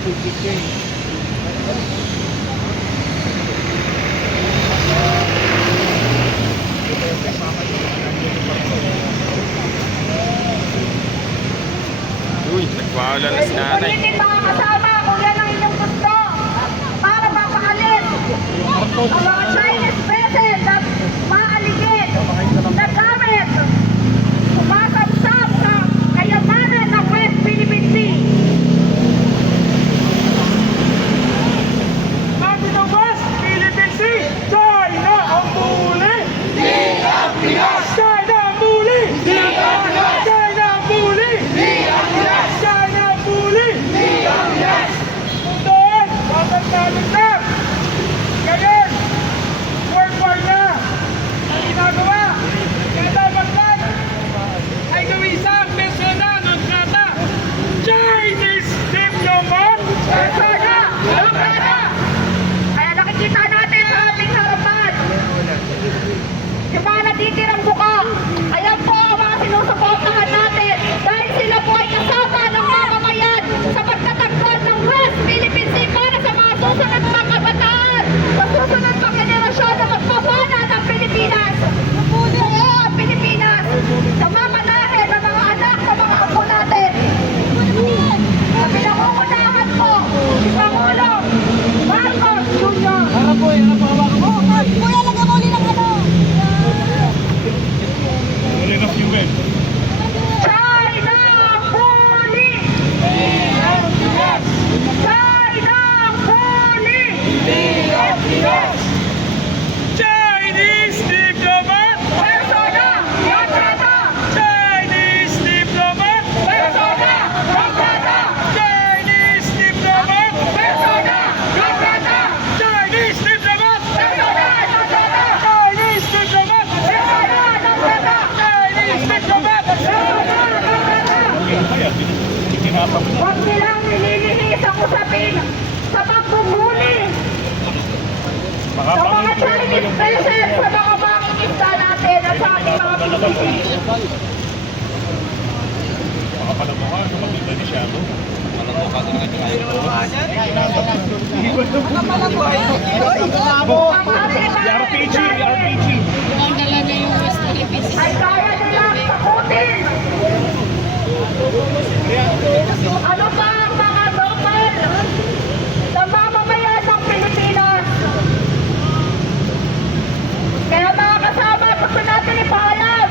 Uy, nagwawala na si nanay. Ulitin mga kasama kung yan ang inyong gusto para mapaalis ang mga Chinese vessel na maaligid na gamit sumasabsab sa kayamanan ng West Philippine Sea. Sabi ng West Philippine Sea, China ang muli! Di ang Pinas! China ang muli! Di ang Pinas! China ang muli! Di ang Pinas! China ang muli! Di ang Pinas! Doon, bakit natin lang? Ngayon, war na! Ang ginagawa, kaya dapat lang ay gawin isang pensyonan ng kata Chinese diplomat! Persona, Lombrada! Kaya nakikita natin sa ating harapan yung mga natitirang buka. Ayan po ang mga sinusuportahan natin dahil sila po ay kasama ng mamamayan sa pagtatagpon ng West Philippine Sea para sa mga susunod pang kabataan, sa susunod pang generasyon na magpapana ng Pilipinas. Buo ang Pilipinas sa mamanahe ng mga anak ng mga apo natin. Sa pinangungunahan po si Pangulong Marcos Jr. Kuya, lagyan mo ulit ng ano? Ulit ng fuel. China bully! China bully! Chinese diplomat! Persona, Lombrada! Chinese diplomat! Persona, Lombrada! Chinese diplomat! Persona, Lombrada! Chinese diplomat! Persona, Lombrada! Chinese diplomat! Persona, Lombrada! Chinese diplomat! Huwag nilang nililihis ang usapin sa pagpupuli sa mga Chinese vessel sa mga makikita natin at sa ating mga Pilipino. Ang ating mga RPG! ay kaya nilang sakutin. Ano pa ang mga local na mamamayan ng Pilipinas? Kaya mga kasama, gusto natin ipaalam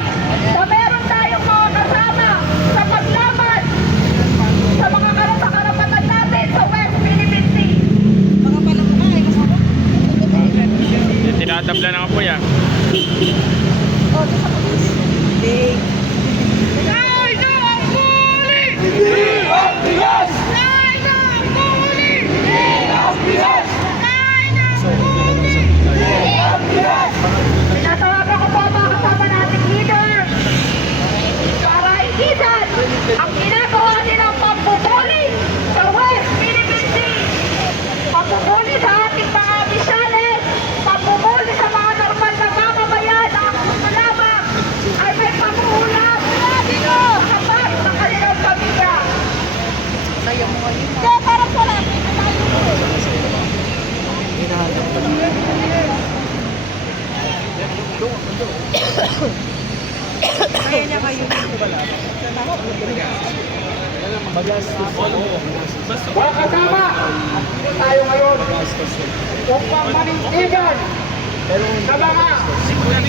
na meron tayong mga kasama sa paglaban sa mga karapatan natin sa West Philippine Sea. Tinatabla na ako po yan. China ang bully! China ang bully! China ang bully! Tinatawagan ko po ang mga kasama nating leader para ihisan ang ginagawa nilang pagbubuli sa West Philippine Sea, pagbubuli sa ating mga opisyalis, pagbubuli sa mga normal na mamamayan na ang gusto lamang ay may pangungulap kapag sa kanilang pamilya. Hindi, parang wala. Kaya niya kayo mga kasama, tayo ngayon upang manindigan sa mga sigal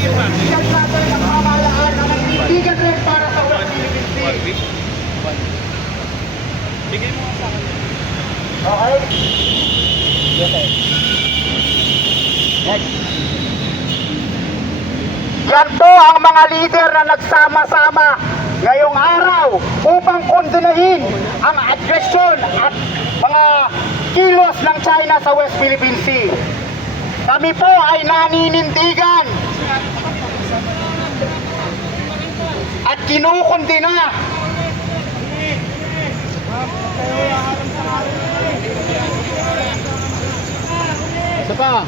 natin ng pamahalaan na manindigan rin para sa West Philippine Sea. Bigay mo sa akin. Okay? Next. Yan po ang mga leader na nagsama-sama ngayong araw upang kondenahin ang agresyon at mga kilos ng China sa West Philippine Sea. Kami po ay naninindigan at kinukondena isa pa.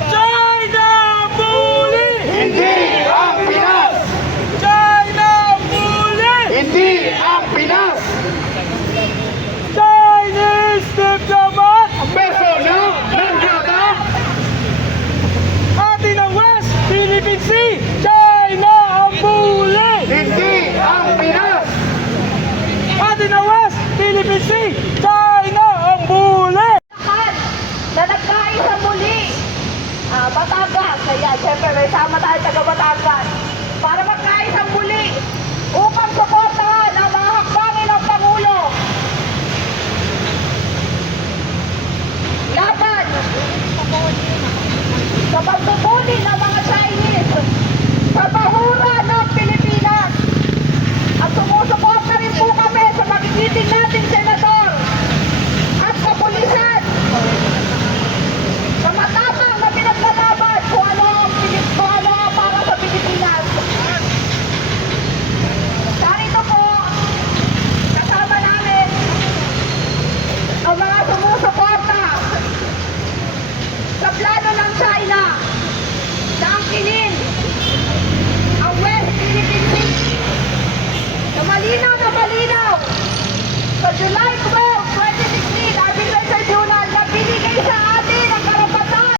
China bully! Hindi ang Pinas! China bully! Hindi ang Pinas! natin na West Philippine Sea, China ang muli! Na nagkaisa muli. Batangas. Kaya, siyempre, may sama tayo taga Batangas. Para magkaisa muli upang suportahan ang mga hakbangin ng Pangulo. Laban sa pagtutuli ng mga Chinese sa bahura ng Pilipinas. At sumusuporta rin po kami sa magigiting nating senador at kapulisan na matapang na pinaglalaban kung ano ang para sa Pilipinas. Narito po, kasama namin ang mga sumusuporta sa plano ng China na angkinin ang West Philippine Sea na malinaw sa July